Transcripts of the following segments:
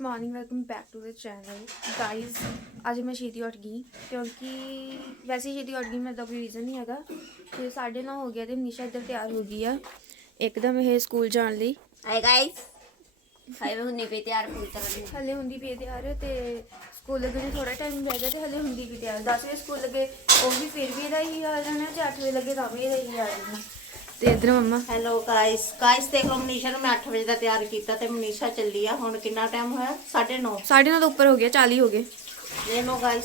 Good morning welcome back to the channel guys ਅੱਜ ਮੈਂ ਛੇਤੀ ਉੱਠ ਗਈ ਕਿਉਂਕਿ ਵੈਸੇ ਛੇਤੀ ਉੱਠ ਗਈ ਮੇਰਾ ਤਾਂ ਕੋਈ ਰੀਜ਼ਨ ਨਹੀਂ ਹੈਗਾ ਤੇ ਸਾਢੇ ਨੌ ਹੋ ਗਿਆ ਤੇ ਨਿਸ਼ਾ ਇੱਧਰ ਤਿਆਰ ਹੋ ਗਈ ਆ ਇੱਕਦਮ ਇਹ ਸਕੂਲ ਜਾਣ ਲਈ ਹਾਈ ਗਾਇਸ ਹਾਈ ਮੈਂ ਹੁੰਨੀ ਪਈ ਤਿਆਰ ਪੂਰੀ ਤਰ੍ਹਾਂ ਦੀ ਹਲੇ ਹੁੰਦੀ ਪਈ ਹੈ ਤਿਆਰ ਤੇ ਸਕੂਲ ਲੱਗਣ ਨੂੰ ਥੋੜਾ ਟਾਈਮ ਰਹਿ ਗਿਆ ਤੇ ਹਲੇ ਹੁੰਦੀ ਵੀ ਤਿਆਰ 10 ਵਜੇ ਸਕੂਲ ਲੱਗੇ ਉਹ ਵੀ ਫਿਰ ਵੀ ਇਹਦਾ ਹੀ ਹਾਲ ਰਹਿਣਾ ਤੇ 8 ਵਜੇ ਲੱਗੇ ਤਾਂ ਵੀ ਇਹਦਾ ਹੀ ਹਾਲ ਰਹਿਣਾ ਤੇ ਇੱਧਰ ਮੰਮਾ। ਹੈਲੋ ਗਾਇਸ ਗਾਇਸ ਦੇਖ ਲਓ ਮਨੀਸ਼ਾ ਨੂੰ ਮੈਂ 8 ਵਜੇ ਦਾ ਤਿਆਰ ਕੀਤਾ ਤੇ ਮਨੀਸ਼ਾ ਚੱਲੀ ਆ। ਹੁਣ ਕਿੰਨਾ ਟਾਈਮ ਹੋਇਆ? 9:30 ਸਾਢੇ ਨੌ ਤੋਂ ਉੱਪਰ ਹੋ ਗਿਆ 40 ਹੋ ਗਏ। ਲੈ ਲਓ ਗਾਇਸ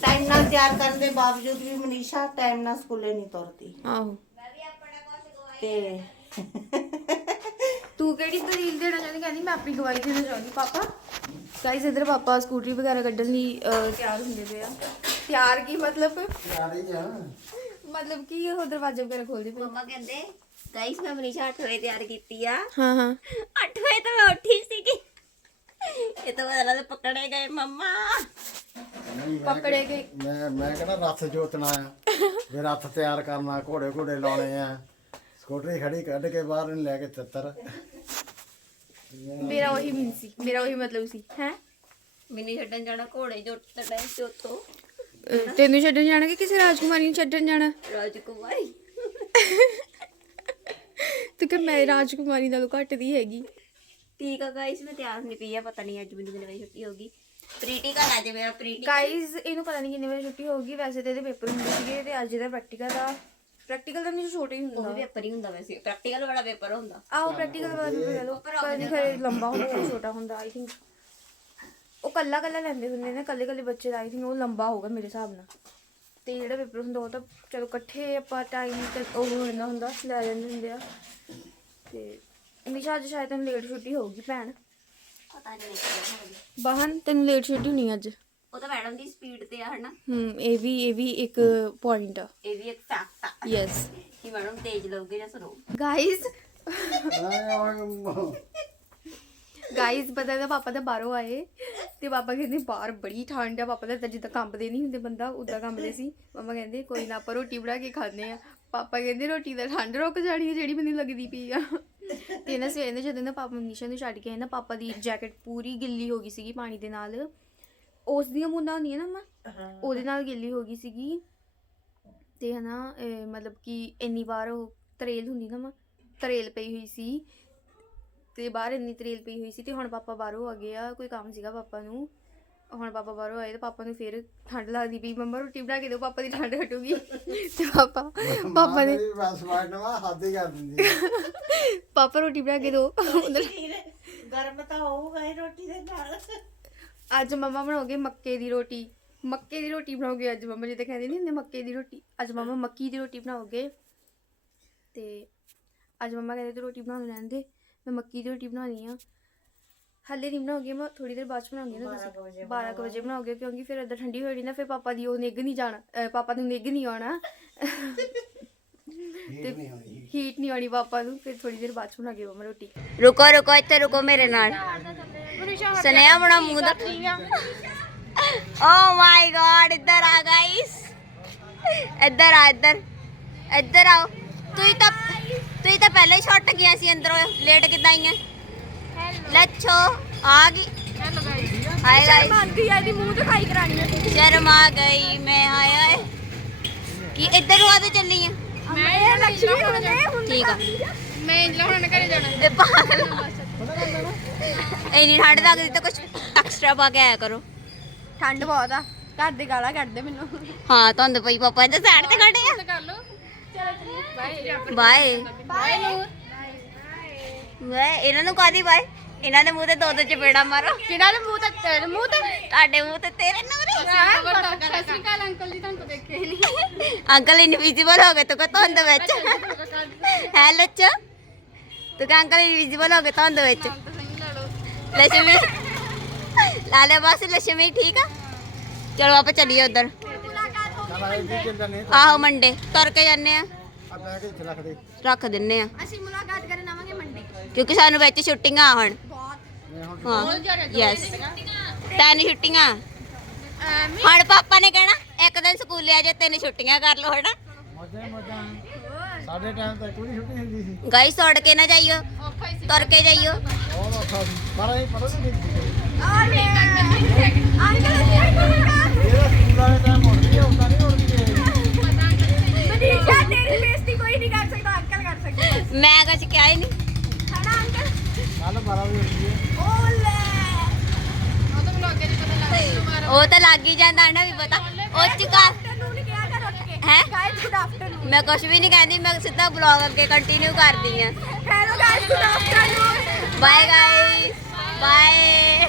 ਟਾਈਮ ਨਾਲ ਤਿਆਰ ਕਰਨ ਦੇ ਬਾਵਜੂਦ ਵੀ ਮਨੀਸ਼ਾ ਟਾਈਮ ਨਾਲ ਸਕੂਲੇ ਨਹੀਂ ਤੁਰਦੀ। ਆਹੋ। ਤੇ ਤੂੰ ਕਿਹੜੀ ਦਲੀਲ ਦੇਣਾ ਚਾਹੁੰਦੀ? ਕਹਿੰਦੀ ਮੈਂ ਆਪਣੀ ਗਵਾਹੀ ਦੇਣਾ ਚਾਹੁੰਦੀ ਪਾਪਾ। ਗਾਇਸ ਇਧਰ ਪਾਪਾ ਸਕੂਟਰੀ ਵਗੈਰਾ ਕੱਢਣ ਲਈ ਅਹ, ਤਿਆਰ ਹੁੰਦੇ ਪਏ ਆ। ਤਿਆਰ ਕੀ ਮਤਲਬ? ਮਤਲਬ ਕੀ ਉਹ ਦਰਵਾਜ਼ੇ ਵਗੈਰਾ ਖੋਲਦੇ ਪਏ ਮਮਾ ਕਹਿੰਦੇ ਗਾਇਸ ਮੈਂ ਮਨੀਸ਼ਾ 8 ਵਜੇ ਤਿਆਰ ਕੀਤੀ ਆ। ਹਾਂ ਹਾਂ। 8 ਵਜੇ ਤਾਂ ਮੈਂ ਉੱਠੀ ਸੀਗੀ। ਇਹ ਤਾਂ ਬਦਲਾ ਤੇ ਪਕੜੇ ਗਏ ਮਮਾ। ਪਕੜੇ ਗਏ। ਮੈਂ ਮੈਂ ਕਹਿੰਦਾ ਰੱਥ ਜੋਤਣਾ ਆ। ਵੀ ਰੱਥ ਤਿਆਰ ਕਰਨਾ ਘੋੜੇ ਘੋੜੇ ਲਾਉਣੇ ਆ। ਸਕੂਟਰੀ ਖੜੀ ਕੱਢ ਕੇ ਬਾਹਰ ਨੂੰ ਲੈ ਕੇ ਤਿੱਤਰ। ਮੇਰਾ ਉਹੀ ਮੀਨ ਸੀ। ਮੇਰਾ ਉਹੀ ਮਤਲਬ ਸੀ। ਹੈ? ਮਿੰਨੀ ਛੱਡਣ ਜਾਣਾ ਘੋੜੇ ਜੁੱਟ ਟਾਈਮ ਉੱਥੋਂ ਤੈਨੂੰ ਛੱਡਣ ਜਾਣਾ ਕਿ ਕਿਸੇ ਰਾਜਕੁਮਾਰੀ ਨੂੰ ਛੱਡਣ ਜਾਣਾ? ਰਾਜਕੁਮਾਰੀ? ਤੂੰ ਕਿ ਮੈਂ ਰਾਜਕੁਮਾਰੀ ਨਾਲੋਂ ਘੱਟ ਦੀ ਹੈਗੀ। ਠੀਕ ਆ ਗਾਇਸ ਮੈਂ ਤਿਆਰ ਨਹੀਂ ਪਈ ਆ ਪਤਾ ਨਹੀਂ ਅੱਜ ਮੈਨੂੰ ਕਿੰਨੇ ਵਜੇ ਛੁੱਟੀ ਹੋਗੀ ਪ੍ਰੀਟੀ ਘਰ ਆ ਜਾਵੇ ਪ੍ਰੀਟੀ ਗਾਇਜ਼ ਇਹਨੂੰ ਪਤਾ ਨਹੀਂ ਕਿੰਨੇ ਵਜੇ ਛੁੱਟੀ ਹੋਊਗੀ ਵੈਸੇ ਤੇ ਇਹਦੇ ਪੇਪਰ ਹੁੰਦੇ ਸੀਗੇ ਤੇ ਅੱਜ ਇਹਦਾ ਪ੍ਰੈਕਟੀਕਲ ਆ। ਪ੍ਰੈਕਟੀਕਲ ਤਾਂ ਨਹੀਂ ਛੋਟਾ ਹੀ ਉਹ ਹੁੰਦਾ ਵੀ ਪੇਪਰ ਹੀ ਹੁੰਦਾ ਵੈਸੇ। ਪ੍ਰੈਕਟੀਕਲ ਵਾਲਾ ਪੇਪਰ ਹੁੰਦਾ। ਆਓ ਪ੍ਰੈਕਟੀਕਲ ਵਾਲਾ ਵੀ ਲੈ ਲਓ। ਪਤਾ ਨਹੀਂ ਖਰੇ ਲੰਬਾ ਹੁੰਦਾ ਛੋਟਾ ਹੁੰਦਾ ਆਈ ਥਿੰਕ ਉਹ ਕੱਲਾ ਕੱਲਾ ਲੈਂਦੇ ਹੁੰਦੇ ਨੇ ਕੱਲੇ ਕੱਲੇ ਬੱਚੇ ਦਾ ਆਈ ਥਿੰਕ ਉਹ ਲੰਬਾ ਹੋਊਗਾ ਮੇਰੇ ਹਿਸਾਬ ਨਾਲ। ਤੇ ਜਿਹੜਾ ਪੇਪਰ ਹੁੰਦਾ ਉਹ ਤਾਂ ਚਲੋ ਇਕੱਠੇ ਆਪਾਂ ਟਾਈਮ ਤੇ ਉਹ ਹੋ ਜਾਂਦਾ ਹੁੰਦਾ ਲੈ ਜਾਂਦੇ ਹੁੰਦੇ ਆ। ਤੇ ਨਿਸ਼ਾ ਅੱਜ ਸ਼ਾਇਦ ਤੈਨੂੰ ਲੇਟ ਛੁੱਟੀ ਹੋਊਗੀ ਭੈਣ। ਪਤਾ ਨਹੀਂ ਬਾਹਨ ਤੈਨੂੰ ਲੇਟ ਛੁੱਟੀ ਹੋਣੀ ਅੱਜ। ਉਹ ਤਾਂ ਮੈਡਮ ਦੀ ਸਪੀਡ ਤੇ ਆ ਹਨਾ? ਹੂੰ ਇਹ ਵੀ ਇਹ ਵੀ ਇੱਕ ਪੁਆਇੰਟ ਆ। ਇਹ ਵੀ ਇੱਕ ਫੈਕਟ ਆ। ਯੈਸ ਕਿ ਮੈਡਮ ਤੇਜ਼ ਲਓਗੇ ਜਾਂ ਸਲੋ ਗਾਇਜ਼ ਗਾਇਜ਼ ਪਤਾ ਹੈ ਪਾਪਾ ਤਾਂ ਬਾਹਰੋਂ ਆਏ ਤੇ ਪਾਪਾ ਕਹਿੰਦੇ ਬਾਹਰ ਬੜੀ ਠੰਡ ਆ ਪਾਪਾ ਦਾ ਤਾਂ ਜਿੱਦਾਂ ਕੰਬਦੇ ਨਹੀਂ ਹੁੰਦੇ ਬੰਦਾ ਉਦਾਂ ਕੰਬਦੇ ਸੀ। ਮਮਾ ਕਹਿੰਦੇ ਕੋਈ ਨਾ ਆਪਾਂ ਰੋਟੀ ਬਣਾ ਕੇ ਖਾਂਦੇ ਆ। ਪਾਪਾ ਕਹਿੰਦੇ ਰੋਟੀ ਦਾ ਠੰਡ ਰੁਕ ਜਾਣੀ ਹੈ ਜਿਹੜੀ ਮੈਨੂੰ ਲੱਗਦੀ ਪਈ ਆ। ਤੇ ਨਾ ਸਵੇਰੇ ਦੇ ਜਦੋਂ ਨਾ ਪਾਪਾ ਮਨੀਸ਼ਾ ਨੂੰ ਛੱਡ ਕੇ ਆਏ ਨਾ ਪਾਪਾ ਦੀ ਜੈਕਟ ਪੂਰੀ ਗਿੱਲੀ ਹੋ ਗਈ ਸੀਗੀ ਪਾਣੀ ਦੇ ਨਾਲ। ਉਸ ਦੀਆਂ ਬੂੰਦਾਂ ਹੁੰਦੀਆਂ ਨਾ ਮਾਂ ਉਹਦੇ ਨਾਲ ਗਿੱਲੀ ਹੋ ਗਈ ਸੀਗੀ। ਤੇ ਹਨਾ ਮਤਲਬ ਕਿ ਇੰਨੀ ਵਾਰ ਉਹ ਤਰੇਲ ਹੁੰਦੀ ਨਾ ਮਾਂ ਤਰੇਲ ਪਈ ਹੋਈ ਸੀ। ਤੇ ਬਾਹਰ ਇੰਨੀ ਤਰੇਲ ਪਈ ਹੋਈ ਸੀ ਤੇ ਹੁਣ ਪਾਪਾ ਬਾਹਰੋਂ ਆ ਗਏ ਆ ਕੋਈ ਕੰਮ ਸੀਗਾ ਪਾਪਾ ਨੂੰ। ਹੁਣ ਪਾਪਾ ਬਾਹਰੋਂ ਆਏ ਤੇ ਪਾਪਾ ਨੂੰ ਫਿਰ ਠੰਡ ਲੱਗਦੀ ਪਈ ਮੰਮਾ ਰੋਟੀ ਬਣਾ ਕੇ ਦਿਓ ਪਾਪਾ ਦੀ ਠੰਡ ਹਟੂਗੀ। ਤੇ ਪਾਪਾ ਪਾਪਾ ਨੇ ਬਸ ਵਾਟਵਾ ਹੱਦ ਹੀ ਕਰ ਦਿੰਦੀ। ਪਾਪਾ ਰੋਟੀ ਬਣਾ ਕੇ ਦਿਓ। ਗਰਮ ਤਾਂ ਹੋਊਗਾ ਹੀ ਰੋਟੀ ਦੇ ਨਾਲ। ਅੱਜ ਮੰਮਾ ਬਣਾਓਗੇ ਮੱਕੇ ਦੀ ਰੋਟੀ। ਮੱਕੇ ਦੀ ਰੋਟੀ ਬਣਾਓਗੇ ਅੱਜ ਮੰਮਾ ਜਿੱਦਾਂ ਕਹਿੰਦੇ ਨਹੀਂ ਹੁੰਦੇ ਮੱਕੇ ਦੀ ਰੋਟੀ। ਅੱਜ ਮੰਮਾ ਮੱਕੀ ਦੀ ਰੋਟੀ ਬਣਾਓਗੇ ਤੇ ਅੱਜ ਮੰਮਾ ਕਹਿੰਦੇ ਤੇ ਰੋਟੀ ਬਣਾ ਲੈਣ ਦੇ। ਮੈਂ ਮੱਕੀ ਦੀ ਰੋਟੀ ਬਣਾਉਣੀ ਆ ਹੱਲੇ ਨਹੀਂ ਬਣਾਓਗੇ ਮੈਂ ਥੋੜੀ ਦੇਰ ਬਾਅਦ ਚ ਬਣਾਉਂਗੀ ਨਾ ਤੁਸੀਂ 12 ਕੁ ਵਜੇ ਬਣਾਓਗੇ ਕਿਉਂਕਿ ਫਿਰ ਇੱਦਾਂ ਠੰਡੀ ਹੋ ਜਾਣੀ ਨਾ ਫਿਰ ਪਾਪਾ ਦੀ ਉਹ ਨਿੱਘ ਨਹੀਂ ਜਾਣਾ ਅਹ ਪਾਪਾ ਨੂੰ ਨਿੱਘ ਨਹੀਂ ਆਉਣਾ ਹੀਟ ਨਹੀਂ ਹੋਣੀ ਹੀਟ ਨਹੀਂ ਆਉਣੀ ਪਾਪਾ ਨੂੰ ਫਿਰ ਥੋੜੀ ਦੇਰ ਬਾਅਦ ਚ ਬਣਾਗੇ ਮੰਮਾ ਰੋਟੀ ਰੁਕੋ ਰੁਕੋ ਇੱਥੇ ਰੁਕੋ ਮੇਰੇ ਨਾਲ ਸੁਨੇਹਾ ਬਣਾ ਮੂੰਹ ਦਾ ਓ ਮਾਈ ਗॉड ਇੱਧਰ ਆ ਗਾਇਸ ਇੱਧਰ ਆ ਇੱਧਰ ਇੱਧਰ ਆਓ ਤੁਸੀਂ ਤਾਂ ਤੁਸੀਂ ਤਾਂ ਪਹਿਲਾਂ ਹੀ ਛੁੱਟ ਗਿਆ ਸੀ ਅੰਦਰੋਂ ਲੇਟ ਕਿੱਦਾਂ ਆਈਆਂ? ਲੱਛੋ ਆ ਗਈ। ਹਾਏ ਗਾਇਸ ਮੰਨਦੀ ਆ ਇਹਦੀ ਮੂੰਹ ਦਿਖਾਈ ਕਰਾਣੀ ਹੈ ਸ਼ਰਮ ਆ ਗਈ ਮੈਂ ਹਾਏ ਹਾਏ ਕੀ ਇੱਧਰ ਨੂੰ ਆਦੇ ਚੱਲੀ ਆ? ਮੈਂ ਇਹ ਲక్ష్ਮੀ ਹੁੰਦੇ ਹੁਣ ਠੀਕ ਆ। ਮੈਂ ਇੰਜਲਾ ਹੁਣ ਘਰੇ ਜਾਣਾ। ਇਹ ਪਾਗਲ ਇੰਨੀ ਠੰਡ ਲੱਗਦੀ ਤਾਂ ਕੁਝ ਐਕਸਟਰਾ ਪਾ ਕੇ ਆਇਆ ਕਰੋ। ਠੰਡ ਬਹੁਤ ਆ। ਘਰ ਦੇ ਗਾਲਾਂ ਕੱਢਦੇ ਮੈਨੂੰ। ਹਾਂ ਧੁੰਦ ਪਈ ਪਾਪਾ ਇਹਦੇ ਸਾਈਡ ਤੇ ਖੜੇ ਆ। ਕਰ ਬਾਏ। ਬਾਏ। ਨੂਰ ਵੇ ਇਹਨਾਂ ਨੂੰ ਕਾਦੀ ਬਾਏ? ਇਹਨਾਂ ਦੇ ਮੂੰਹ ਤੇ ਦੋ ਦੋ ਚਪੇੜਾ ਮਾਰੋ। ਕਿਹਨਾਂ ਦੇ ਮੂੰਹ ਤੇ ਤੇਰੇ ਮੂੰਹ ਤੇ ਤੁਹਾਡੇ ਮੂੰਹ ਹੋ ਗਏ ਤੂੰ ਕਹ ਅੰਕਲ ਇਨਵਿਜ਼ੀਬਲ ਹੋ ਗਏ ਧੁੰਦ ਵਿੱਚ? ਲక్ష్ਮੀ ਲਾਲੇ ਬਾਸ ਲక్ష్ਮੀ ਠੀਕ ਆ? ਚਲੋ ਆਪਾਂ ਚੱਲੀਏ ਉਧਰ। ਆਹੋ ਮੰਡੇ ਤੁਰ ਕੇ ਜਾਂਦੇ ਆ ਆ ਬੈਗ ਇੱਥੇ ਰੱਖ ਦੇ ਰੱਖ ਦਿੰਨੇ ਆ ਅਸੀਂ ਮੁਲਾਕਾਤ ਕਰਨ ਆਵਾਂਗੇ ਮੰਡੀ ਕਿਉਂਕਿ ਸਾਨੂੰ ਵਿੱਚ ਛੁੱਟੀਆਂ ਆ ਹੁਣ ਮੈਂ ਹੁਣ ਹਾਂ ਯੈਸ ਤਿੰਨ ਛੁੱਟੀਆਂ ਹੁਣ ਪਾਪਾ ਨੇ ਕਹਿਣਾ ਇੱਕ ਦਿਨ ਸਕੂਲੇ ਆ ਜਾ ਤਿੰਨ ਛੁੱਟੀਆਂ ਕਰ ਲਓ ਹਨਾ ਮੌਜਾਂ ਮੌਜਾਂ ਸਾਡੇ ਟਾਈਮ ਤਾਂ ਕੋਈ ਛੁੱਟੀ ਹੁੰਦੀ ਸੀ ਗਾਈ ਸੌੜ ਕੇ ਨਾ ਜਾਈਓ ਤੁਰ ਕੇ ਜਾਈਓ ਬਹੁਤ ਬੈਠਾ ਸੀ ਪਰ ਇਹ ਪਤਾ ਨਹੀਂ ਕਿੱਥੇ ਆਲੇ ਅੰਕਲ ਜੀ ਇਹਦਾ ਸਕੂਲ ਵਾਲੇ ਟਾਈਮ ਮੁੜਦੀ ਆ ਹੁੰਦਾ ਨਹੀਂ। ਮੁੜਦੀ ਇਹ ਮਨੀਸ਼ਾ ਤੇਰੀ ਬੇਇੱਜ਼ਤੀ ਕੋਈ ਨਹੀਂ ਕਰ ਸਕਦਾ ਅੰਕਲ ਕਰ ਸਕਦੇ। ਮੈਂ ਕੁਝ ਕਿਹਾ ਹੀ ਨਹੀਂ। ਹਨਾ ਅੰਕਲ? ਕੱਲ 12 ਵਜੇ ਉੱਠੀ ਹੈ। ਓਲੇ। ਉਹ ਤਾਂ ਲੱਗ ਹੀ ਜਾਂਦਾ ਨਾ ਵੀ ਪਤਾ। ਉਹ ਚ ਕਰ ਆਫਟਰਨੂਨ ਕਿਹਾ ਕਰ ਉੱਠ ਕੇ। ਹੈਂ? ਗਾਇਸ ਗੁੱਡ ਆਫਟਰਨੂਨ ਮੈਂ ਕੁਝ ਵੀ ਨਹੀਂ ਕਹਿੰਦੀ ਮੈਂ ਸਿੱਧਾ ਬਲੌਗ ਅੱਗੇ ਕੰਟੀਨਿਊ ਕਰਦੀ ਆ hello guys good afternoon bye guys bye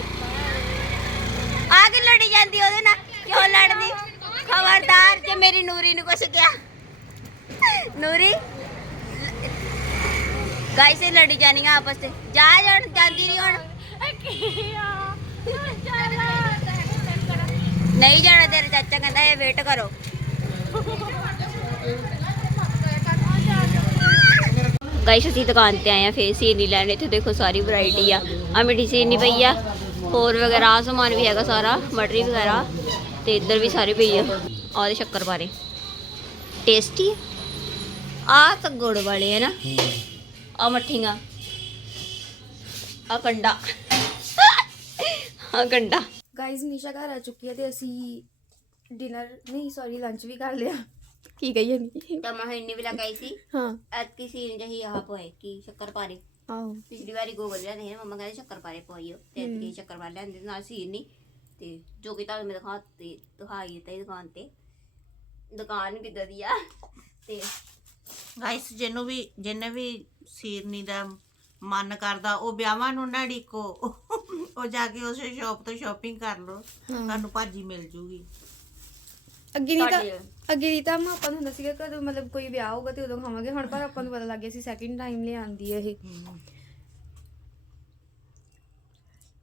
ਆ ਕੇ ਲੜੀ ਜਾਂਦੀ ਉਹਦੇ ਨਾਲ? ਕਿਉਂ ਲੜਦੀ? ਖਬਰਦਾਰ ਜੇ ਮੇਰੀ ਨੂਰੀ ਨੂੰ ਕੁਛ ਕਿਹਾ। ਨੂਰੀ? ਗਾਇਸ ਇਹ ਲੜੀ ਜਾਣੀਆਂ ਆਪਸ ਤੇ ਜਾ ਜਾਣ ਜਾਂਦੀ ਨਹੀਂ ਹੁਣ। ਨਹੀਂ ਜਾਣਾ ਤੇਰੇ ਚਾਚਾ ਕਹਿੰਦਾ ਇਹ ਵੇਟ ਕਰੋ। ਗਾਇਸ ਅਸੀਂ ਦੁਕਾਨ ਤੇ ਆਏ ਆ ਫੇਸ ਸੀਨੀ ਲੈਣ ਇੱਥੇ ਦੇਖੋ ਸਾਰੀ ਵੈਰਾਈਟੀ ਆ। ਆ ਮਿੱਠੀ ਸੀਨੀ ਪਈ ਆ। ਹੋਰ ਵਗੈਰਾ ਸਮਾਨ ਵੀ ਹੈਗਾ ਸਾਰਾ ਮਟਰੀ ਵਗੈਰਾ ਤੇ ਇੱਧਰ ਵੀ ਸਾਰੇ ਪਈ ਆ। ਆਹ ਦੇ ਸ਼ੱਕਰ ਬਾਰੇ। ਟੇਸਟੀ ਆ ਤਾਂ ਗੁੜ ਵਾਲੇ ਹੈ ਨਾ ਆ ਮੱਠੀਆਂ ਆ ਕੰਡਾ ਆ ਕੰਡਾ ਗਾਇਸ ਨਿਸ਼ਾ ਘਰ ਆ ਚੁੱਕੀ ਹੈ ਤੇ ਅਸੀਂ ਡਿਨਰ ਨਹੀਂ ਸੌਰੀ ਲੰਚ ਵੀ ਕਰ ਲਿਆ ਕੀ ਕਹੀਏ ਨਹੀਂ ਤਾਂ ਮੈਂ ਇੰਨੀ ਵੀ ਲਗਾਈ ਸੀ ਹਾਂ ਐਤਕੀ ਸੀਨ ਜਹੀ ਆਹ ਪੋਏ ਕੀ ਸ਼ੱਕਰ ਪਾਰੇ ਆਓ ਪਿਛਲੀ ਵਾਰੀ ਗੋਗਲ ਲਿਆਂਦੇ ਨੇ ਮੰਮਾ ਕਹਿੰਦੇ ਸ਼ੱਕਰ ਪਾਰੇ ਪਵਾਈਓ ਤੇ ਐਤਕੀ ਸ਼ੱਕਰ ਪਾਰੇ ਲਿਆਂਦੇ ਨਾਲ ਸੀਨ ਨਹੀਂ ਤੇ ਜੋ ਕਿ ਤੁਹਾਨੂੰ ਮੈਂ ਦਿਖਾ ਤੇ ਦਿਖਾਈ ਦਿੱਤਾ ਇਹ ਦੁਕਾਨ ਤੇ ਦੁਕਾਨ ਵੀ ਵਧੀਆ ਤੇ ਗਾਇਸ ਜਿਹਨੂੰ ਵੀ ਜਿਹਨੇ ਵੀ ਸੀਰਨੀ ਦਾ ਮਨ ਕਰਦਾ ਉਹ ਵਿਆਹਾਂ ਨੂੰ ਨਾ ਢੀਕੋ ਉਹ ਜਾ ਕੇ ਉਸੇ ਸ਼ਾਪ ਤੋਂ ਸ਼ਾਪਿੰਗ ਕਰ ਲਓ। ਤੁਹਾਨੂੰ ਭਾਜੀ ਮਿਲ ਜੂਗੀ। ਅੱਗੇ ਨਹੀਂ ਤਾਂ ਅੱਗੇ ਨਹੀਂ ਤਾਂ ਮੈਂ ਆਪਾਂ ਨੂੰ ਹੁੰਦਾ ਸੀਗਾ ਕਦੋਂ ਮਤਲਬ ਕੋਈ ਵਿਆਹ ਹੋਊਗਾ ਤੇ ਉਦੋਂ ਖਾਵਾਂਗੇ ਹੁਣ ਪਰ ਆਪਾਂ ਨੂੰ ਪਤਾ ਲੱਗ ਗਿਆ ਸੀ ਸੈਕਿੰਡ ਟਾਈਮ ਲਿਆਂਦੀ ਹੈ ਇਹ।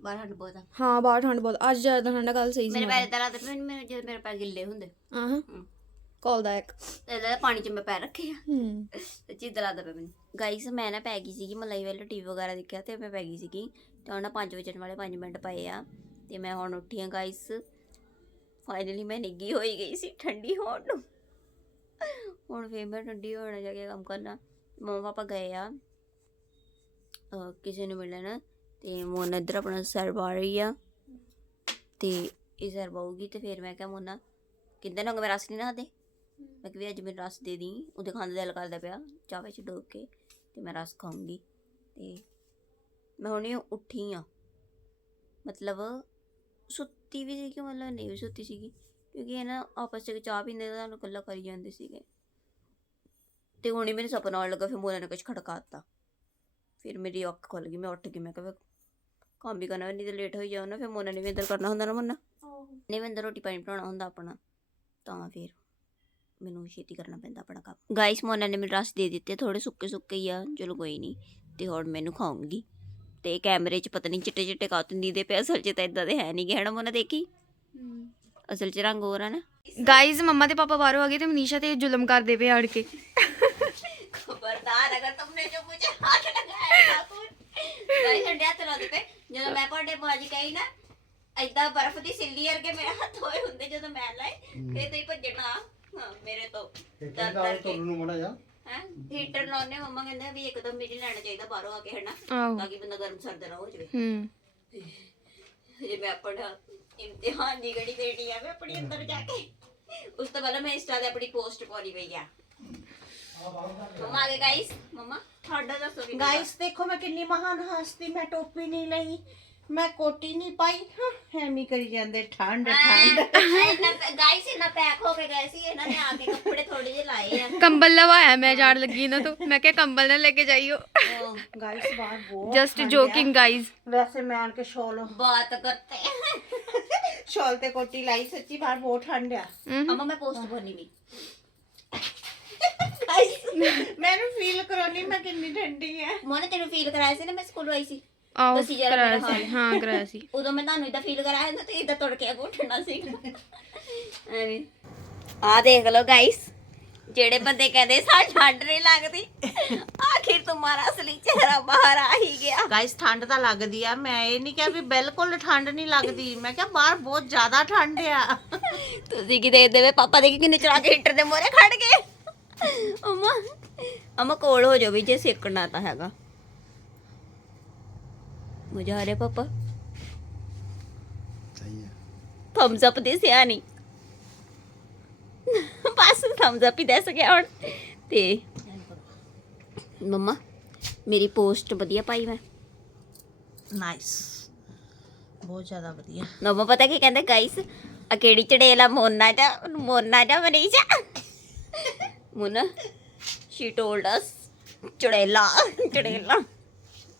ਬਾਹਰ ਹੱਡ ਬਹੁਤ ਆ। ਹਾਂ ਬਾਹਰ ਠੰਡ ਬਹੁਤ ਅੱਜ ਜ਼ਿਆਦਾ ਠੰਡਾ ਕੱਲ ਸਹੀ ਸੀ ਮੇਰੇ ਪੈਰ ਤਾਂ ਲੱਗਦੇ ਮੈਨੂੰ ਮੇਰੇ ਜਦ ਮੇਰੇ ਪੈਰ ਗਿੱਲੇ ਹੁੰਦੇ। ਹਾਂ। ਹਮ। ਕਾਲ ਦਾ ਇੱਕ। ਤੇ ਇਹਦਾ ਪਾਣੀ 'ਚ ਮੈਂ ਪੈਰ ਰੱਖੇ ਆ। ਹੂੰ। ਤੇ ਚਿੱਦ ਲੱਗਦਾ ਪਿਆ ਮੈਨੂੰ। ਗਾਈਸ ਮੈਂ ਨਾ ਪੈ ਗਈ ਸੀਗੀ ਮਲਾਈ ਵਾਲਾ ਟੀਵੀ ਵਗੈਰਾ ਦੇਖਿਆ ਤੇ ਮੈਂ ਪੈ ਗਈ ਸੀਗੀ। ਤੇ ਹੁਣ ਨਾ 5 ਵਜੇ ਵਾਲੇ 5 ਮਿੰਟ ਪਏ ਆ। ਤੇ ਮੈਂ ਹੁਣ ਉੱਠੀ ਆ ਗਾਈਸ ਫਾਈਨਲੀ ਮੈਂ ਨਿੱਗੀ ਹੋਈ ਗਈ ਸੀ ਠੰਡੀ ਹੋਣ ਨੂੰ। ਹੁਣ ਫੇਰ ਮੈਂ ਠੰਡੀ ਹੋਣ ਜਾ ਕੇ ਕੰਮ ਕਰਨਾ। ਮੰਮਾ ਪਾਪਾ ਗਏ ਆ। ਕਿਸੇ ਨੂੰ ਮਿਲਣ। ਤੇ ਮੋਨਾ ਇੱਧਰ ਆਪਣਾ ਸਰ ਬਾ ਰਹੀ ਆ। ਤੇ ਇਹ ਸਰ ਬਾਊਗੀ ਤੇ ਫਿਰ ਮੈਂ ਕਿਹਾ ਮੋਨਾ ਕਿੰਦੇ ਨੂੰ ਮੈਂ ਰਸ ਨਹੀਂ ਨਾ ਦੇ? ਮੈਂ ਕਿਹਾ ਵੀ ਅੱਜ ਮੈਨੂੰ ਰਸ ਦੇ ਦੀ ਉਹਦੇ ਖਾਣ ਦਾ ਦਿਲ ਕਰਦਾ ਪਿਆ ਚਾਹ ਵਿੱਚ ਡੋਬ ਕੇ ਤੇ ਮੈਂ ਰਸ ਖਾਊਂਗੀ। ਤੇ ਮੈਂ ਹੁਣੇ ਉੱਠੀ ਆ। ਮਤਲਬ ਸੁੱਤੀ ਵੀ ਸੀ ਕਿ ਮਤਲਬ ਨਹੀਂ ਵੀ ਸੁੱਤੀ ਸੀਗੀ ਕਿਉਂਕਿ ਇਹ ਨਾ ਆਪਸ ਵਿੱਚ ਚਾਹ ਪੀਂਦੇ ਤਾਂ ਸਾਨੂੰ ਇਕੱਲਾ ਕਰੀ ਜਾਂਦੇ ਸੀਗੇ। ਤੇ ਹੁਣੇ ਮੈਨੂੰ ਸੁਪਨਾ ਆਉਣ ਲੱਗਾ ਫਿਰ ਮੋਨਾ ਨੇ ਕੁਝ ਖੜਕਾਤਾ। ਫਿਰ ਮੇਰੀ ਅੱਖ ਖੁੱਲ ਗਈ ਮੈਂ ਉੱਠ ਗਈ ਮੈਂ ਕਿਹਾ ਵੀ ਕੰਮ ਵੀ ਕਰਨਾ ਨਹੀਂ ਤੇ ਲੇਟ ਹੋਈ ਜਾਓ ਨਾ ਫਿਰ ਮੋਨਾ ਨੇ ਵੀ ਅੰਦਰ ਕਰਨਾ ਹੁੰਦਾ ਨਾ ਮੋਨਾ? ਨਹੀਂ ਮੈਂ ਅੰਦਰ ਰੋਟੀ ਪਾਣੀ ਬਣਾਉਣਾ ਹੁੰਦਾ ਆਪਣਾ ਤਾਂ ਫਿਰ। ਮੈਨੂੰ ਛੇਤੀ ਕਰਨਾ ਪੈਂਦਾ ਆਪਣਾ ਕੰਮ। ਗਾਇਸ ਮੋਨਾ ਨੇ ਮੈਨੂੰ ਰਸ ਦੇ ਦਿੱਤੇ ਥੋੜੇ ਸੁੱਕੇ ਸੁੱਕੇ ਹੀ ਆ। ਚਲੋ ਕੋਈ ਨਹੀਂ ਤੇ ਹੁਣ ਮੈਨੂੰ ਖਾਉਂਗੀ ਤੇ ਕੈਮਰੇ 'ਚ ਪਤਾ ਨਹੀਂ ਚਿੱਟੇ ਚਿੱਟੇ ਕਾਤਨ ਦੀ ਦੇ ਪਏ ਅਸਲ 'ਚ ਤਾਂ ਇਦਾਂ ਦੇ ਹੈ ਨਹੀਂ ਗਹਿਣਾ ਮੋਨਾ ਦੇਖੀ? ਅਸਲ 'ਚ ਰੰਗ ਹੋਰ ਆ ਨਾ। ਗਾਇਸ ਮੰਮਾ ਤੇ ਪਾਪਾ ਬਾਹਰੋਂ ਆ ਗਏ ਤੇ ਮਨੀਸ਼ਾ ਤੇ ਜ਼ੁਲਮ ਕਰਦੇ ਪਏ ਆੜ ਕੇ। ਖਬਰਦਾਰ ਅਗਰ ਤੁਮਨੇ ਜੋ ਮੁਝੇ ਹੱਥ ਲਗਾਇਆ ਤਾਂ ਗਾਇਸ ਅੰਡਿਆ ਤਲਾਉਂਦੇ ਪਏ ਜਦੋਂ ਮੈਂ ਤੁਹਾਡੇ ਬਾਜੀ ਕਹੀ ਨਾ ਐਦਾਂ ਬਰਫ਼ ਦੀ ਸਿੱਲੀ ਵਰਗੇ ਮੇਰੇ ਹੱਥ ਹੋਏ ਹੁੰਦੇ ਜਦੋਂ ਮੈਂ ਲਾਏ ਫੇਰ ਤੁਸੀਂ ਭੱਜਣਾ। ਹਾਂ ਮੇਰੇ ਤੋਂ। ਕੇ ਤੁਹਾਨੂੰ ਮੜਾ ਜਾ। ਹੈ? ਹੀਟਰ ਲਾਉਣੇ ਮੰਮਾ ਕਹਿੰਦੇ ਵੀ ਇੱਕਦਮ ਮੇਰੀ ਲੈਣਾ ਚਾਹੀਦਾ ਬਾਹਰੋਂ ਆ ਕੇ ਹਨਾ? ਆਹੋ। ਤਾਂ ਕਿ ਬੰਦਾ ਗਰਮ ਸਰਦ ਨਾ ਹੋ ਜਾਵੇ। ਹੂੰ। ਜੇ ਮੈਂ ਆਪਣਾ ਇਮਤਿਹਾਨ ਦੀ ਗੜੀ ਦੇਣੀ ਆ ਮੈਂ ਆਪਣੀ ਅੰਦਰ ਜਾ ਕੇ। ਉਸ ਤੋਂ ਪਹਿਲਾਂ ਮੈਂ ਇੰਸਟਾ ਤੇ ਆਪਣੀ ਪੋਸਟ ਪਾਉਣੀ ਪਈ ਆ। ਮੰਮਾ ਆ ਗਏ ਗਾਇਸ ਮੰਮਾ ਤੁਹਾਡਾ ਦੱਸੋ ਵੀ ਗਾਇਸ ਦੇਖੋ ਮੈਂ ਕਿੰਨੀ ਮਹਾਨ ਹਸਤੀ ਮੈਂ ਟੋਪੀ ਨਹੀਂ ਲਈ। ਮੈਂ ਕੋਟੀ ਨਹੀਂ ਪਾਈ ਹਾਂ, ਐਵੇਂ ਹੀ ਕਰੀ ਜਾਂਦੇ ਠੰਡ ਠੰਡ ਗਾਇਸ ਇਹਨਾਂ ਪੈਕ ਹੋ ਕੇ ਗਏ ਸੀ ਇਹਨਾਂ ਨੇ ਆ ਕੇ ਕੱਪੜੇ ਥੋੜੇ ਜਿਹੇ ਲਾਏ ਆ ਕੰਬਲ ਲਵਾਇਆ ਮੈਂ ਜਾਣ ਲੱਗੀ ਇਹਨਾਂ ਤੋਂ ਮੈਂ ਕਿਹਾ ਕੰਬਲ ਨਾ ਲੈ ਕੇ ਜਾਈਓ ਉਹ ਗਾਇਸ ਬਾਹਰ ਬਹੁਤ ਜਸਟ ਠੰਡ ਆ। ਜੋਕਿੰਗ ਗਾਇਜ਼ ਵੈਸੇ ਮੈਂ ਆਣ ਕੇ ਸ਼ਾਲ ਬਾਤ ਕਰਤੇ ਸ਼ਾਲ ਤੇ ਕੋਟੀ ਲਾਈ ਸੱਚੀ ਬਾਹਰ ਬਹੁਤ ਠੰਡ ਆ ਅਮਾ ਮੈਂ ਪੋਸਟ ਪਾਉਣੀ ਵੀ ਮੈਨੂੰ ਫੀਲ ਕਰਾਉਣੀ ਮੈਂ ਕਿੰਨੀ ਠੰਡੀ ਆ ਮੋਨੇ ਤੈਨੂੰ ਫੀਲ ਕਰਾਇਆ ਸੀ ਨਾ ਮੈਂ ਸਕੂਲ ਆਈ ਸੀ ਆਓ ਕਰਾਇਆ ਮੇਰਾ ਸੀ। ਹਾਂ ਕਰਾਇਆ ਸੀ। ਉਦੋਂ ਮੈਂ ਤੁਹਾਨੂੰ ਇਦਾਂ ਫੀਲ ਕਰਾਇਆ ਨਾ ਤੇ ਇਦਾਂ ਤੁਰ ਕੇ ਉੱਠਣਾ ਸੀਗਾ ਐਵੇਂ। ਆ ਦੇਖ ਲਓ ਗਾਇਸ ਜਿਹੜੇ ਬੰਦੇ ਕਹਿੰਦੇ ਸਾ ਠੰਡ ਨਹੀਂ ਲੱਗਦੀ। ਆਖਿਰ ਤੁਹਾਡਾ ਅਸਲੀ ਚਿਹਰਾ ਬਾਹਰ ਆ ਹੀ ਗਿਆ। ਗਾਇਸ ਠੰਡ ਤਾਂ ਲੱਗਦੀ ਆ। ਮੈਂ ਇਹ ਨਹੀਂ ਕਿਹਾ ਵੀ ਬਿਲਕੁਲ ਠੰਡ ਨਹੀਂ ਲੱਗਦੀ। ਮੈਂ ਕਿਹਾ ਬਾਹਰ ਬਹੁਤ ਜ਼ਿਆਦਾ ਠੰਡ ਆ। ਤੁਸੀਂ ਕੀ ਦੇਖਦੇ ਵੇ ਪਾਪਾ ਦੇ ਕਿੰਨੇ ਚਲਾ ਕੇ ਹੀਟਰ ਦੇ ਮੋਰੇ ਖੜ ਗਏ। ਅਮਾ ਅਮਾ ਕੋਲ ਹੋ ਜਾਓ ਵੀ ਜੇ ਸੇਕਣਾ ਤਾਂ ਹੈਗਾ। ਮਜ਼ਾ ਆ ਰਿਹਾ ਪਾਪਾ ਸਹੀ ਹੈ ਥੰਬਸ ਅਪ ਦੇ ਸਿਆ ਨਹੀਂ ਬਸ ਥੰਬਸ ਅਪ ਹੀ ਦੇ ਸਕਿਆ ਹੁਣ ਤੇ ਮੰਮਾ ਮੇਰੀ ਪੋਸਟ ਵਧੀਆ ਪਾਈ ਮੈਂ ਨਾਈਸ ਬਹੁਤ ਜ਼ਿਆਦਾ ਵਧੀਆ ਮੰਮਾ ਪਤਾ ਕੀ ਕਹਿੰਦੇ ਗਾਇਸ ਆ ਕਿਹੜੀ ਚੜੇਲਾ ਮੋਨਾ ਜਾ ਮੋਨਾ ਜਾ Manisha Mona she told us ਚੜੇਲਾ ਚੜੇਲਾ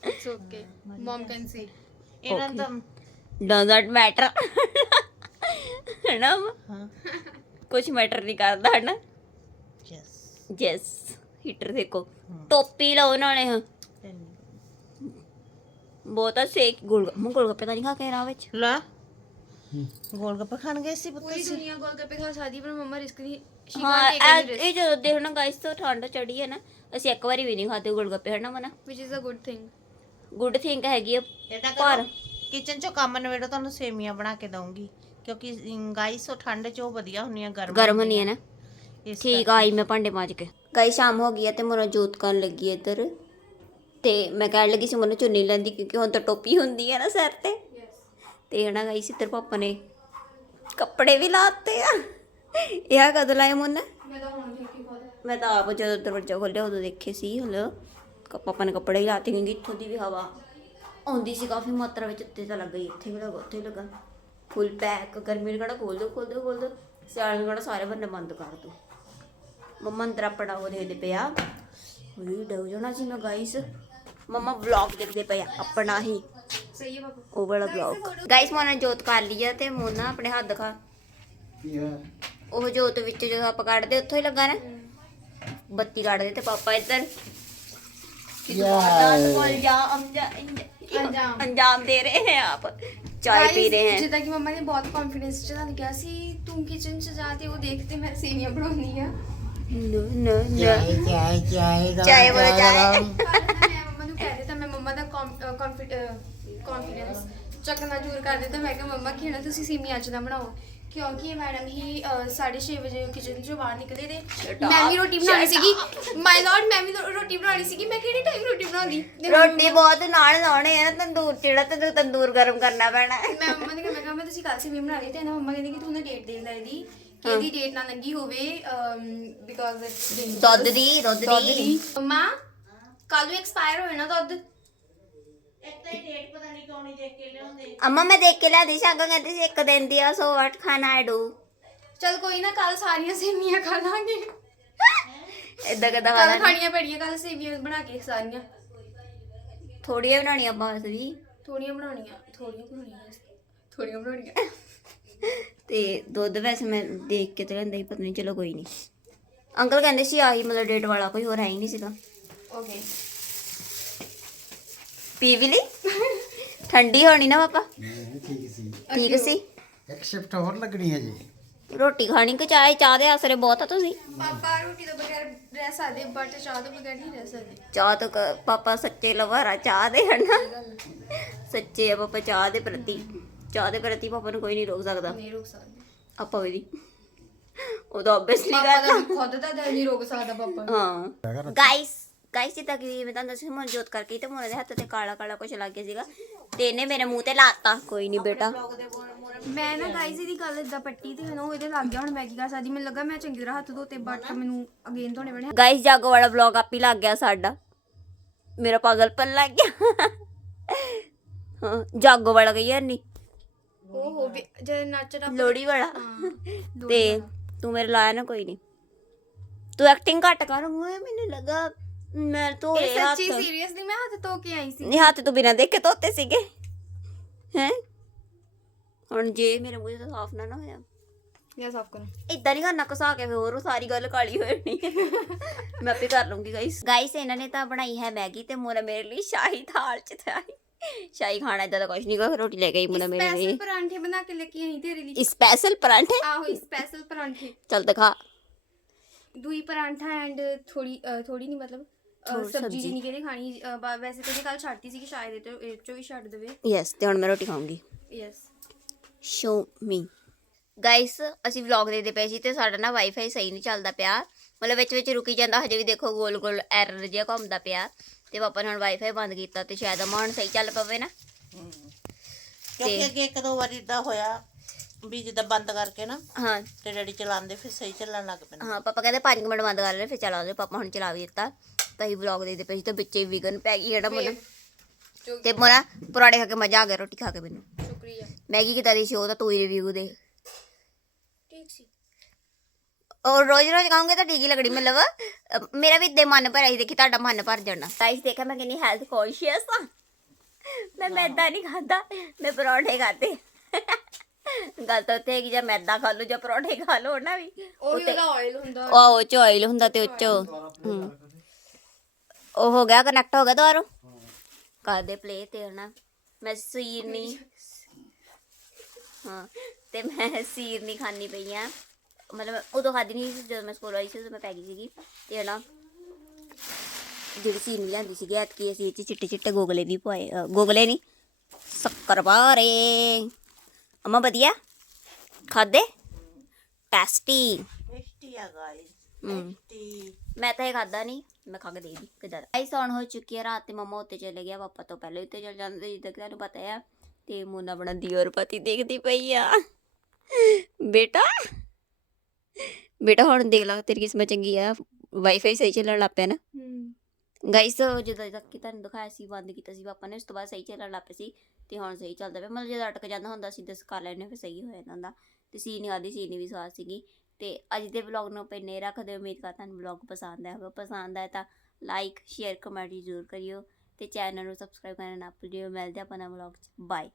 it's okay mum can see. ਇਹਨਾਂ ਦਾ ਡਸਨਟ ਮੈਟਰ ਹੈ ਨਾ ਹਾਂ ਕੁਝ ਮੈਟਰ ਨਹੀਂ ਕਰਦਾ ਹੈ ਨਾ ਯੈਸ ਯੈਸ ਹੀਟਰ ਦੇਖੋ ਟੋਪੀ ਲਾਓ ਨਾਲੇ ਹਾਂ। ਬਹੁਤਾ ਸੇਕ ਗੋਲ ਮੈਂ ਗੋਲਗੱਪੇ ਤਾਂ ਨਹੀਂ ਖਾ ਕੇ ਰਾਹ ਵਿੱਚ। ਲਾ। ਗੋਲ ਗੱਪੇ ਖਾਣ ਗਏ ਸੀ ਪੁੱਤ ਪੂਰੀ ਦੁਨੀਆ ਗੋਲਗੱਪੇ ਖਾ ਸਕਦੀ ਪਰ ਮੰਮਾ ਰਿਸਕ ਸ਼ੀ ਹਾਂ ਇਹ ਇਹ ਜਦੋਂ ਦੇਖਣਾ ਗਾਇਸ ਤੋਂ ਠੰਡ ਚੜੀ ਹੈ ਨਾ ਅਸੀਂ ਇੱਕ ਵਾਰੀ ਵੀ ਨਹੀਂ ਖਾਦੇ ਗੋਲਗੱਪੇ ਹੈ ਨਾ ਮਨਾ? Which is a good thing good think ਹੈਗੀ ਆ ਪਰ ਕਿਚਨ ਚੋਂ ਕੰਮ ਨਵੇੜੋ ਤੁਹਾਨੂੰ ਸੇਮੀਆਂ ਬਣਾ ਕੇ ਦਊਂਗੀ। ਕਿਉਂਕਿ ਗਾਈਸ ਉਹ ਠੰਡ ਚ ਉਹ ਵਧੀਆ ਹੁੰਦੀਆਂ ਗਰਮ ਗਰਮ ਨਹੀਂ ਹੈ ਨਾ। ਇਸ ਠੀਕ ਆਈ ਮੈਂ ਭਾਂਡੇ ਮਾਂਜ ਕੇ। ਗਾਈ ਸ਼ਾਮ ਹੋ ਗਈ ਹੈ ਤੇ ਮੇਰਾ ਜੋਤ ਕਰਨ ਲੱਗੀ ਹੈ ਇੱਧਰ। ਤੇ ਮੈਂ ਕਹਿਣ ਲੱਗੀ ਸੀ ਮੈਨੂੰ ਚੁੰਨੀ ਲੈਂਦੀ ਕਿਉਂਕਿ ਹੁਣ ਤਾਂ ਟੋਪੀ ਹੁੰਦੀ ਹੈ ਨਾ ਸਿਰ ਤੇ। ਤੇ ਹਨਾ ਗਾਈ ਸਿੱਧਰ ਪਾਪਾ ਨੇ ਕੱਪੜੇ ਵੀ ਲਾਤੇ ਆ। ਇਹ ਆ ਕਦੋਂ ਲਾਏ ਮੁੰਨਾ? ਮੈਂ ਤਾਂ ਹੁਣ ਦੇਖ ਕੇ ਖਾ ਮੈਂ ਤਾਂ ਆਪ ਜਦੋਂ ਦਰਵਾਜ਼ਾ ਖੋਲ੍ਹਿਆ ਉਦੋਂ ਦੇਖੇ ਸੀ ਹਲੋ। ਪਾਪਾ ਨੇ ਕੱਪੜੇ ਹੀ ਲਾਤੇ ਕਿਉਂਕਿ ਇੱਥੋਂ ਦੀ ਵੀ ਹਵਾ ਆਉਂਦੀ ਸੀ ਕਾਫੀ ਮਾਤਰਾ ਵਿੱਚ ਉੱਤੇ ਤਾਂ ਲੱਗਾ ਹੀ ਇੱਥੇ ਵੀ ਲੱਗਾ ਉੱਥੇ ਵੀ ਲੱਗਾ। ਫੁੱਲ ਪੈਕ ਗਰਮੀ ਨੂੰ ਕਿਹੜਾ ਖੋਲ ਦੋ ਖੋਲ ਦੋ ਖੋਲ ਦੋ ਸਿਆਲ ਨੂੰ ਕਿਹੜਾ ਸਾਰੇ ਬੰਨੇ ਬੰਦ ਕਰ ਦੋ। ਮੰਮਾ ਅੰਦਰ ਆਪਣਾ ਉਹ ਦੇਖਦੇ ਪਿਆ ਵੀ ਡਰ ਜਾਣਾ ਸੀ ਮੈਂ ਗਾਈਸ ਮੰਮਾ ਵਲੌਗ ਦੇਖਦੇ ਪਿਆ ਆਪਣਾ ਹੀ। ਸਹੀ ਹੈ ਉਹ ਵਾਲਾ ਵਲੌਗ ਗਾਈਸ ਮੋਨਾ ਜੋਤ ਕਰ ਲਿਆ ਤੇ ਮੋਨਾ ਆਪਣੇ ਹੱਥ ਦਿਖਾ। ਉਹ ਜੋਤ ਵਿੱਚ ਜਦੋਂ ਆਪਾਂ ਕੱਢਦੇ ਉੱਥੋਂ ਹੀ ਲੱਗਾ ਨਾ। ਬੱਤੀ ਕੱਢਦੇ ਤੇ ਪਾਪਾ ਇੱਧਰ। ਕੰਫੀਡੈਂਸ ਮੈਂ ਸੇਵੀਆਂ ਨੂੰ ਕਹਿ ਦਿੱਤਾ ਮੈਂ ਮੰਮਾ ਦਾ ਕੰਫੀਡੈਂਸ ਚੱਕਣਾ ਜ਼ਰੂਰ ਕਰ ਦਿੱਤਾ। ਮੈਂ ਕਿਹਾ ਮੰਮਾ ਕਿਹੜਾ ਤੁਸੀਂ ਸੇਮੀਆਂ ਅੱਜ ਦਾ ਬਣਾਓ। ਕਿਉਂਕਿ ਮੈਡਮ ਹੀ 6:30 ਵਜੇ ਕਿਚਨ ਚੋਂ ਬਾਹਰ ਨਿਕਲੇ ਤੇ ਮੈਂ ਵੀ. ਰੋਟੀ ਬਣਾਉਣੀ ਸੀਗੀ। ਮਾਈ ਲਾਰਡ ਮੈਂ ਵੀ ਰੋ- ਰੋਟੀ ਬਣਾਉਣੀ ਸੀਗੀ। ਮੈਂ ਕਿਹੜੇ ਟਾਈਮ ਰੋਟੀ ਬਣਾਉਂਦੀ? ਤੇ ਰੋਟੀ ਬਹੁਤ ਨਾਲ ਲਾਉਣੇ ਆ ਨਾ ਤੰਦੂਰ ਜਿਹੜਾ ਤੇ ਤੰਦੂਰ ਗਰਮ ਕਰਨਾ ਪੈਣਾ। ਹੈ। ਮੈਂ ਮੰਮਾ ਨੇ ਕਿਹਾ ਮੈਂ ਕਿਹਾ ਮੈਂ ਤੁਸੀਂ ਕੱਲ ਸੇਵੀਆਂ ਬਣਾ ਲਈ ਤੇ ਨਾ ਮੰਮਾ ਕਹਿੰਦੀ ਕਿ ਤੂੰ ਨਾ ਡੇਟ ਦੇ ਲੈ ਦੀ ਕਿ ਇਹਦੀ ਡੇਟ ਨਾ ਲੰਗੀ ਹੋਵੇ ਬਿਕਾਜ਼ ਦੁੱਧ ਦੀ ਦੁੱਧ ਦੀ। ਮੰਮਾ ਕੱਲ ਨੂੰ ਐਕਸਪਾਇਰ ਹੋਏ ਨਾ ਦੁੱਧ। ਇੱਕ ਤਾਂ ਡੇਟ ਪਤਾ ਨਹੀਂ ਕਿਉਂ ਨਹੀਂ ਦੇਖ ਕੇ ਲਿਆਉਂਦੇ। ਅੰਮਾ ਮੈਂ ਦੇਖ ਕੇ ਲਿਆਦੀ ਸ਼ਾਗਾ ਕਹਿੰਦੀ ਸੀ ਇੱਕ ਦਿਨ ਦੀ ਆ ਸੋ ਵਾਟ ਖਾਣਾ ਹੈ ਡੂ। ਚਲ ਕੋਈ ਨਾ ਕੱਲ ਸਾਰੀਆਂ ਸੇਵੀਆਂ ਖਾ ਲਾਂਗੇ। ਇਦਾਂ ਕਦਾ ਕੱਲ ਵਾਲਾ ਖਾਣੀਆਂ ਪੈਣੀਆਂ ਕੱਲ ਸੇਵੀਆਂ ਬਣਾ ਕੇ ਸਾਰੀਆਂ। ਥੋੜੀਆਂ ਬਣਾਉਣੀਆਂ ਬਸ ਵੀ। ਥੋੜੀਆਂ ਬਣਾਉਣੀਆਂ ਥੋੜੀਆਂ ਬਣਾਉਣੀਆਂ ਥੋੜੀਆਂ ਬਣਾਉਣੀਆਂ। ਤੇ ਦੁੱਧ ਵੈਸੇ ਮੈਂ ਦੇਖ ਕੇ ਤੇ ਲੈਂਦਾ ਹੀ ਪਤਾ ਨਹੀਂ ਚਲੋ ਕੋਈ ਨਹੀਂ ਅੰਕਲ ਕਹਿੰਦੇ ਸੀ ਆਹੀ ਮਤਲਬ ਡੇਟ ਵਾਲਾ ਕੋਈ ਹੋਰ ਹੈ ਹੀ ਨਹੀਂ ਸੀਗਾ। ਓਕੇ ਪੀ ਵੀ ਲਈ? ਠੰਡੀ ਹੋਣੀ ਨਾ ਪਾਪਾ? ਨਹੀਂ, ਠੀਕ ਸੀ। ਠੀਕ ਸੀ? ਇੱਕ ਸ਼ਿਫਟ ਹੋਰ ਲੱਗਣੀ ਹੈ ਜੀ। ਰੋਟੀ ਖਾਣੀ ਕਿ ਚਾਹ? ਚਾਹ ਦੇ ਆਸਰੇ ਬਹੁਤ ਆ ਤੁਸੀਂ। ਪਾਪਾ ਰੋਟੀ ਤੋਂ ਬਗੈਰ ਰਹਿ ਸਕਦੇ ਬਟ ਚਾਹ ਤੋਂ ਬਗੈਰ ਨਹੀਂ ਰਹਿ ਸਕਦੇ। ਚਾਹ ਤੋਂ ਕ- ਪਾਪਾ ਸੱਚੇ ਲਵਰ ਆ ਚਾਹ ਦੇ ਹਨਾ। ਸੱਚੇ ਆ ਪਾਪਾ ਚਾਹ ਦੇ ਪ੍ਰਤੀ। ਚਾਹ ਦੇ ਪ੍ਰਤੀ ਪਾਪਾ ਨੂੰ ਕੋਈ ਨਹੀਂ ਰੋਕ ਸਕਦਾ। ਨਹੀਂ ਰੋਕ ਸਕਦੇ। ਆਪਾਂ ਵੀ ਉਹ ਤਾਂ ਆਬਵੀਅਸਲੀ ਪਾਪਾ ਗੱਲ ਦਾ ਖੁਦ ਦਾ ਦਿਲ ਨਹੀਂ ਰੋਕ ਸਕਦਾ ਪਾਪਾ ਹਾਂ। ਗਾਇਸ ਗਾਇਸ ਜਿੱਦਾਂ ਕਿ ਮੈਂ ਤੁਹਾਨੂੰ ਦੱਸਿਆ ਮਨ ਜੋਤ ਕਰਕੇ ਤੇ ਮੋਨੇ ਦੇ ਹੱਥ ਤੇ ਕਾਲਾ ਕਾਲਾ ਕੁਝ ਲੱਗ ਗਿਆ ਸੀਗਾ। ਤੇ ਇਹਨੇ ਮੇਰੇ ਮੂੰਹ ਤੇ ਲਾਤਾ। ਕੋਈ ਨਹੀਂ ਬੇਟਾ। ਮੈਂ ਨਾ ਗਾਈਜ਼ ਇਹਦੀ ਗੱਲ ਇਦਾਂ ਪੱਟੀ ਤੇ ਉਹ ਇਹਦੇ ਲੱਗ ਗਿਆ ਹੁਣ ਮੈਂ ਕੀ ਕਰ ਸਕਦੀ? ਮੈਨੂੰ ਲੱਗਾ ਮੈਂ ਚੰਗੀ ਤਰ੍ਹਾਂ ਹੱਥ ਧੋਤੇ ਬਟ ਮੈਨੂੰ ਅਗੇਨ ਧੋਣੇ ਪੈਣੇ ਗਾਇਸ ਜਾਗੋ ਵਾਲਾ ਵਲੌਗ ਆਪ ਲੱਗ ਗਿਆ ਸਾਡਾ। ਮੇਰਾ ਪਾਗਲਪਨ ਲੱਗ ਗਿਆ। ਹਾਂ ਜਾਗੋ ਵਾਲਾ ਯਾਰ ਨਹੀਂ ਉਹ ਹੋ ਵੀ ਜੇ ਨੱਚ ਟੱਪ ਲੋੜੀ ਵਾਲਾ। ਤੇ ਤੂੰ ਮੇਰੇ ਲਾਇਆ ਨਾ ਕੋਈ ਨਹੀਂ ਤੂੰ ਐਕਟਿੰਗ ਘੱਟ ਕਰ। ਮੈਨੂੰ ਲੱਗਾ ਮੈਂ ਧੋ ਇਹ ਹੱਥ। ਸੱਚੀ ਸੀਰੀਅਸਲੀ ਮੈਂ ਹੱਥ ਧੋ ਕੇ ਆਈ ਸੀ। ਨਹੀਂ ਹੱਥ ਤੂੰ ਬਿਨਾਂ ਦੇਖੇ ਧੋਤੇ ਸੀਗੇ। ਹੈ? ਹੁਣ ਜੇ ਮੇਰੇ ਮੂੰਹ ਤੋਂ ਸਾਫ਼ ਨਾ ਨਾ ਹੋਇਆ। ਮੈਂ ਸਾਫ਼ ਕਰਾਂ। ਇਦਾਂ ਨਹੀਂ ਕਰਨਾ ਘਸਾ ਕੇ ਫਿਰ ਹੋਰ ਉਹ ਸਾਰੀ ਗੱਲ ਕਾਲੀ ਹੋ ਜਾਣੀ ਹੈ। ਮੈਂ ਆਪੇ ਕਰ ਲੂੰਗੀ ਗਾਇਸ ਗਾਇਸ ਇਹਨਾਂ ਨੇ ਤਾਂ ਬਣਾਈ ਹੈ ਮੈਗੀ ਤੇ ਮੋਨਾ ਮੇਰੇ ਲਈ ਸ਼ਾਹੀ ਥਾਲ ਚ ਥਾਈ ਸ਼ਾਹੀ ਖਾਣਾ ਇਦਾਂ ਦਾ ਕੁਝ ਨਹੀਂ ਗਾ ਰੋਟੀ ਲੈ ਗਈ ਮੋਨਾ ਮੇਰੇ ਸਪੈਸ਼ਲ ਲਈ ਪਰਾਂਠੇ ਬਣਾ ਕੇ ਲੈ ਕੇ ਆਈ ਤੇਰੇ ਲਈ। ਸਪੈਸ਼ਲ ਪਰਾਂਠੇ? ਆਹੋ ਸਪੈਸ਼ਲ ਪਰਾਂਠੇ। ਚੱਲ ਦਿਖਾ। ਦੂਈ ਪਰਾਂਠਾ ਐਂਡ ਥੋੜੀ ਅ, ਥੋੜੀ ਨਹੀਂ ਮਤਲਬ। ਸਬਜ਼ੀ ਸਬਜ਼ੀ। ਜਿੰਨੀ ਕਿਹਨੇ ਖਾਣੀ ਅ, ਬ- ਵੈਸੇ ਤਾਂ ਕੱਲ ਛੱਡਤੀ ਸੀ ਕਿ ਸ਼ਾਇਦ ਇਹ ਤੋਂ ਇਹ ਚੋਂ ਵੀ ਛੱਡ ਦੇਵੇ। ਯੈਸ ਤੇ ਹੁਣ ਮੈਂ ਰੋਟੀ ਖਾਊਂਗੀ। ਯੈਸ ਸ਼ੋ ਮੀ ਗਾਇਸ ਅਸੀਂ ਵਲੌਗ ਦੇਖਦੇ ਪਏ ਸੀ ਤੇ ਸਾਡਾ ਨਾ ਵਾਈਫਾਈ ਸਹੀ ਨਹੀਂ ਚੱਲਦਾ ਪਿਆ। ਮਤਲਬ ਵਿੱਚ ਵਿੱਚ ਰੁਕੀ ਜਾਂਦਾ ਹਜੇ ਵੀ ਦੇਖੋ ਗੋਲ ਗੋਲ ਐਰਰ ਜਿਹਾ ਘੁੰਮਦਾ ਪਿਆ। ਤੇ ਪਾਪਾ ਨੇ ਹੁਣ ਵਾਈਫਾਈ ਬੰਦ ਕੀਤਾ ਤੇ ਸ਼ਾਇਦ ਅਮਾਉਣ ਸਹੀ ਚੱਲ ਪਵੇ ਨਾ। ਕਿਉਂਕਿ ਅੱਗੇ ਇੱਕ ਦੋ ਵਾਰੀ ਇਦਾਂ ਹੋਇਆ ਵੀ ਜਿੱਦਾਂ ਬੰਦ ਕਰਕੇ ਨਾ ਹਾਂ। ਤੇ ਡੈਡੀ ਚਲਾਉਂਦੇ ਫਿਰ ਸਹੀ ਚੱਲਣ ਲੱਗ ਪੈਂਦਾ। ਹਾਂ ਪਾਪਾ ਕਹਿੰਦੇ 5 ਮਿੰਟ ਬੰਦ ਕਰ ਲੈ ਫਿਰ ਚਲਾ ਦੇ ਪਾਪਾ ਹੁਣ ਚਲਾ ਵੀ ਦਿੱਤਾ। ਤਾਂ ਅਸੀਂ ਵਲੌਗ ਦੇਖਦੇ ਪਏ ਸੀ ਤਾਂ ਵਿੱਚੇ ਵਿਗਨ ਪੈ ਗਈ ਜਿਹੜਾ ਮੈਨੂੰ ਜੋ ਤੇ ਮੋਰਾ ਪਰੌਂਠੇ ਖਾ ਕੇ ਮਜ਼ਾ ਆ ਗਿਆ ਰੋਟੀ ਖਾ ਕੇ ਮੈਨੂੰ। ਸ਼ੁਕਰੀਆ। ਮੈਗੀ ਕਿਦਾਂ ਦੀ ਸੀ ਉਹ ਤਾਂ ਤੂੰ ਹੀ ਰਿਵਿਊ ਦੇ। ਠੀਕ ਸੀ। ਔਰ ਰੋਜ਼ ਰੋਜ਼ ਖਾਉਂਗੇ ਤਾਂ ਠੀਕ ਹੀ ਲੱਗਣੀ ਮਤਲਬ ਅਹ ਮੇਰਾ ਵੀ ਇੱਦੇ ਮਨ ਭਰਿਆ ਸੀ ਦੇਖੀ ਤੁਹਾਡਾ ਮਨ ਭਰ ਜਾਣਾ। ਗਾਇਸ ਦੇਖਿਆ ਮੈਂ ਕਿੰਨੀ ਹੈਲਥ ਕੌਨਸ਼ੀਅਸ ਆ। ਮੈਂ ਮੈਦਾ ਨਹੀਂ ਖਾਂਦਾ ਮੈਂ ਪਰੌਂਠੇ ਖਾਤੇ ਗੱਲ ਤਾਂ ਉੱਥੇ ਹੈ ਕਿ ਜਾਂ ਮੈਦਾ ਖਾ ਲਓ ਜਾਂ ਪਰੌਂਠੇ ਖਾ ਲਓ ਨਾ ਵੀ। ਉਹ ਵੀ ਉਹਦਾ ਆਇਲ ਹੁੰਦਾ। ਉਹ ਉਹ ਚ ਆਇਲ ਹੁੰਦਾ ਤੇ ਉੱਚ ਹੂੰ। ਉਹ ਹੋ ਗਿਆ ਕਨੈਕਟ ਹੋ ਗਿਆ ਦੁਆਰਾ ਕਰਦੇ ਪਲੇ ਤੇ ਹਨਾ। ਮੈਂ ਸੀਰ ਨਹੀਂ ਹਾਂ ਤੇ ਮੈਂ ਸੀਰ ਨਹੀਂ ਖਾਣੀ ਪਈ ਆ। ਮਤਲਬ ਉਦੋਂ ਖਾਦੀ ਨਹੀਂ ਸੀ ਜਦੋਂ ਮੈਂ ਸਕੂਲ ਆਈ ਸੀ ਉਦੋਂ ਮੈਂ ਪੈ ਗਈ ਸੀਗੀ। ਤੇ ਹਨਾ ਜਿਹੜੀ ਸੀਰ ਨਹੀਂ ਲੈਂਦੀ ਸੀਗੀ ਐਤਕੀ ਅਸੀਂ ਇਹ ਚਿੱਟੇ ਚਿੱਟੇ ਗੋਗਲੇ ਵੀ ਪਵਾਏ ਅ, ਗੋਗਲੇ ਨਹੀਂ ਸ਼ੱਕਰ ਬਾਰੇ ਅਮਾ ਵਧੀਆ? ਖਾਦੇ ਟੈਸਟੀ ਟੇਸਟੀ ਆ ਗਾਇਸ। ਟੇਸਟੀ ਮੈਂ ਤਾਂ ਇਹ ਖਾਦਾ ਨਹੀਂ ਮੈਂ ਖਾ ਕੇ ਦੇਖਦੀ ਕਿਦਾਂ ਆਈ ਸੌਣ ਹੋ ਚੁੱਕੀ ਹੈ ਰਾਤ ਤੇ ਮਮਾ ਉੱਤੇ ਚਲੇ ਗਿਆ ਪਾਪਾ ਤੋਂ ਪਹਿਲੇ ਉੱਤੇ ਚਲ ਜਾਂਦੇ ਜਿੱਦਾਂ ਕਿ ਤੁਹਾਨੂੰ ਪਤਾ ਆ। ਤੇ ਮੋਨਾ ਬਣਾ ਦਿਓਰ ਪਤੀ ਦੇਖਦੀ ਪਈ ਆ। ਬੇਟਾ? ਬੇਟਾ ਹੁਣ ਦੇਖ ਲਾ ਤੇਰੀ ਕਿਸਮਤ ਚੰਗੀ ਆ ਵਾਈਫਾਈ ਸਹੀ ਚੱਲਣ ਲੱਗ ਪਿਆ ਨਾ। ਹੂੰ। ਗਾਈਸ ਜਦੋਂ ਤੱਕ ਕਿ ਤੁਹਾਨੂੰ ਦਿਖਾਇਆ ਸੀ ਬੰਦ ਕੀਤਾ ਸੀ ਪਾਪਾ ਨੇ ਉਸ ਤੋਂ ਬਾਅਦ ਸਹੀ ਚੱਲਣ ਲੱਗ ਪਿਆ ਸੀ ਤੇ ਹੁਣ ਸਹੀ ਚੱਲਦਾ ਪਿਆ। ਮਤਲਬ ਜਦੋਂ ਅਟਕ ਜਾਂਦਾ ਹੁੰਦਾ ਸੀ ਦਸ ਕਰ ਲੈਣੇ ਫਿਰ ਸਹੀ ਹੋ ਜਾਂਦਾ ਹੁੰਦਾ। ਤੇ ਸੀਨ ਆਦੀ ਸੀਨ ਵੀ ਸਵਾਦ ਸੀਗੀ। ਤੇ ਅੱਜ ਦੇ ਵਲੌਗ ਨੂੰ ਆਪਾਂ ਇੰਨੇ ਰੱਖਦੇ ਹੋ ਉਮੀਦ ਕਰਦਾ ਤੁਹਾਨੂੰ ਵਲੌਗ ਪਸੰਦ ਆਇਆ ਹੋਵੇਗਾ ਪਸੰਦ ਆਇਆ ਤਾਂ ਲਾਈਕ ਸ਼ੇਅਰ ਕਮੈਂਟ ਜ਼ਰੂਰ ਕਰਿਓ ਤੇ ਚੈਨਲ ਨੂੰ ਸਬਸਕ੍ਰਾਈਬ ਕਰਨਾ ਨਾ ਭੁੱਲਿਓ। ਮਿਲਦੇ ਆਪਾਂ ਨਵੇਂ ਵਲੌਗ 'ਚ। ਬਾਏ